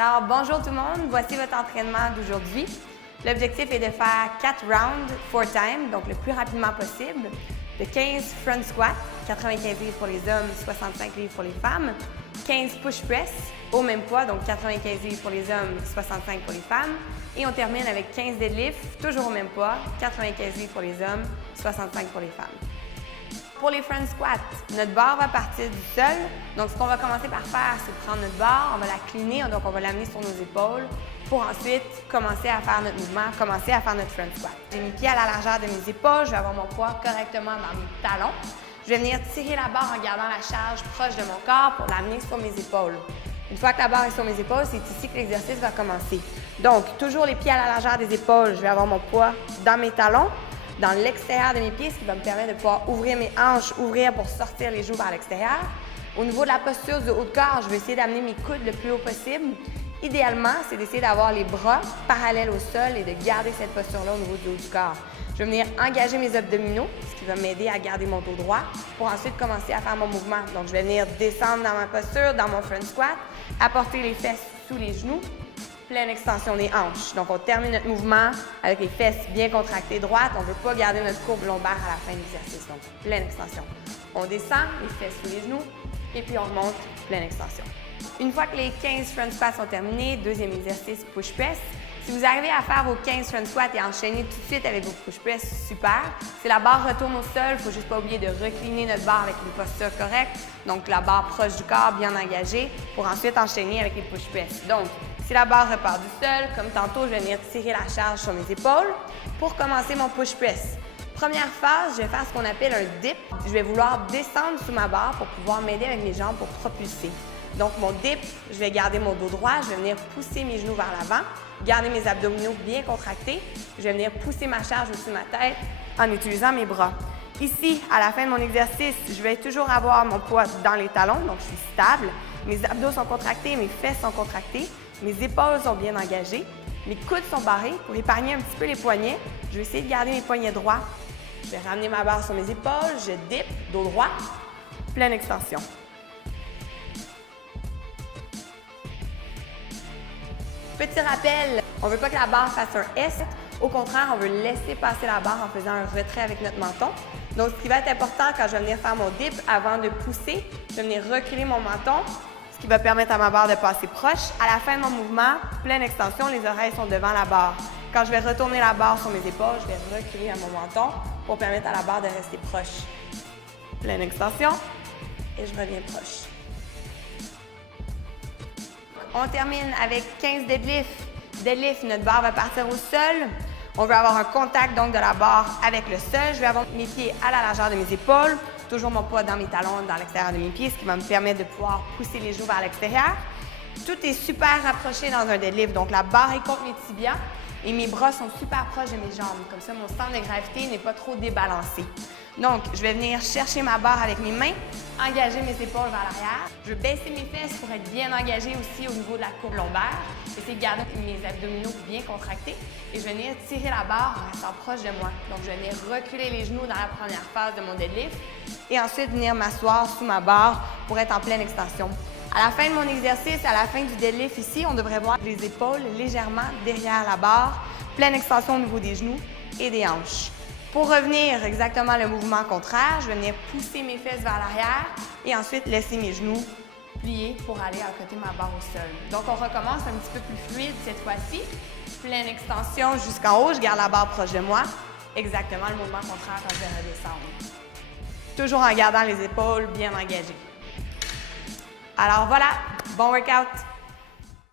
Alors, bonjour tout le monde, voici votre entraînement d'aujourd'hui. L'objectif est de faire 4 rounds 4 times, donc le plus rapidement possible, de 15 front squats, 95 livres pour les hommes, 65 livres pour les femmes, 15 push press au même poids, donc 95 livres pour les hommes, 65 pour les femmes, et on termine avec 15 deadlifts, toujours au même poids, 95 livres pour les hommes, 65 pour les femmes. Pour les front squats, notre barre va partir du sol. Donc, ce qu'on va commencer par faire, c'est prendre notre barre, on va la cliner, donc on va l'amener sur nos épaules pour ensuite commencer à faire notre mouvement, commencer à faire notre front squat. J'ai mes pieds à la largeur de mes épaules, je vais avoir mon poids correctement dans mes talons. Je vais venir tirer la barre en gardant la charge proche de mon corps pour l'amener sur mes épaules. Une fois que la barre est sur mes épaules, c'est ici que l'exercice va commencer. Donc, toujours les pieds à la largeur des épaules, je vais avoir mon poids dans mes talons, dans l'extérieur de mes pieds, ce qui va me permettre de pouvoir ouvrir mes hanches, ouvrir pour sortir les joues vers l'extérieur. Au niveau de la posture du haut de corps, je vais essayer d'amener mes coudes le plus haut possible. Idéalement, c'est d'essayer d'avoir les bras parallèles au sol et de garder cette posture-là au niveau du haut du corps. Je vais venir engager mes abdominaux, ce qui va m'aider à garder mon dos droit pour ensuite commencer à faire mon mouvement. Donc, je vais venir descendre dans ma posture, dans mon front squat, apporter les fesses sous les genoux, pleine extension des hanches. Donc, on termine notre mouvement avec les fesses bien contractées droites. On ne veut pas garder notre courbe lombaire à la fin de l'exercice. Donc, pleine extension. On descend, les fesses sous les genoux, et puis on remonte, pleine extension. Une fois que les 15 front squats sont terminés, deuxième exercice, push press. Si vous arrivez à faire vos 15 front squats et enchaîner tout de suite avec vos push press, super. Si la barre retourne au sol, il ne faut juste pas oublier de recliner notre barre avec une posture correcte. Donc, la barre proche du corps, bien engagée, pour ensuite enchaîner avec les push press. Donc, si la barre repart du sol, comme tantôt, je vais venir tirer la charge sur mes épaules pour commencer mon push press. Première phase, je vais faire ce qu'on appelle un dip. Je vais vouloir descendre sous ma barre pour pouvoir m'aider avec mes jambes pour propulser. Donc, mon dip, je vais garder mon dos droit, je vais venir pousser mes genoux vers l'avant, garder mes abdominaux bien contractés. Je vais venir pousser ma charge au-dessus de ma tête en utilisant mes bras. Ici, à la fin de mon exercice, je vais toujours avoir mon poids dans les talons, donc je suis stable. Mes abdos sont contractés, mes fesses sont contractées, mes épaules sont bien engagées, mes coudes sont barrés. Pour épargner un petit peu les poignets, je vais essayer de garder mes poignets droits. Je vais ramener ma barre sur mes épaules, je dip, dos droit, pleine extension. Petit rappel, on ne veut pas que la barre fasse un S. Au contraire, on veut laisser passer la barre en faisant un retrait avec notre menton. Donc, ce qui va être important quand je vais venir faire mon dip, avant de pousser, je vais venir reculer mon menton, ce qui va permettre à ma barre de passer proche. À la fin de mon mouvement, pleine extension, les oreilles sont devant la barre. Quand je vais retourner la barre sur mes épaules, je vais reculer à mon menton pour permettre à la barre de rester proche. Pleine extension et je reviens proche. On termine avec 15 deadlifts. Deadlift, notre barre va partir au sol. On veut avoir un contact donc de la barre avec le sol. Je vais avoir mes pieds à la largeur de mes épaules. Toujours mon poids dans mes talons, dans l'extérieur de mes pieds, ce qui va me permettre de pouvoir pousser les genoux vers l'extérieur. Tout est super rapproché dans un deadlift. Donc, la barre est contre mes tibias et mes bras sont super proches de mes jambes. Comme ça, mon centre de gravité n'est pas trop débalancé. Donc, je vais venir chercher ma barre avec mes mains, engager mes épaules vers l'arrière. Je vais baisser mes fesses pour être bien engagée aussi au niveau de la courbe lombaire. Essayer de garder mes abdominaux bien contractés. Et je vais venir tirer la barre en restant proche de moi. Donc, je vais venir reculer les genoux dans la première phase de mon deadlift. Et ensuite, venir m'asseoir sous ma barre pour être en pleine extension. À la fin de mon exercice, à la fin du deadlift ici, on devrait voir les épaules légèrement derrière la barre. Pleine extension au niveau des genoux et des hanches. Pour revenir exactement le mouvement contraire, je vais venir pousser mes fesses vers l'arrière et ensuite laisser mes genoux plier pour aller à côté de ma barre au sol. Donc, on recommence un petit peu plus fluide cette fois-ci. Pleine extension jusqu'en haut, je garde la barre proche de moi. Exactement le mouvement contraire quand je vais redescendre. Toujours en gardant les épaules bien engagées. Alors voilà, bon workout!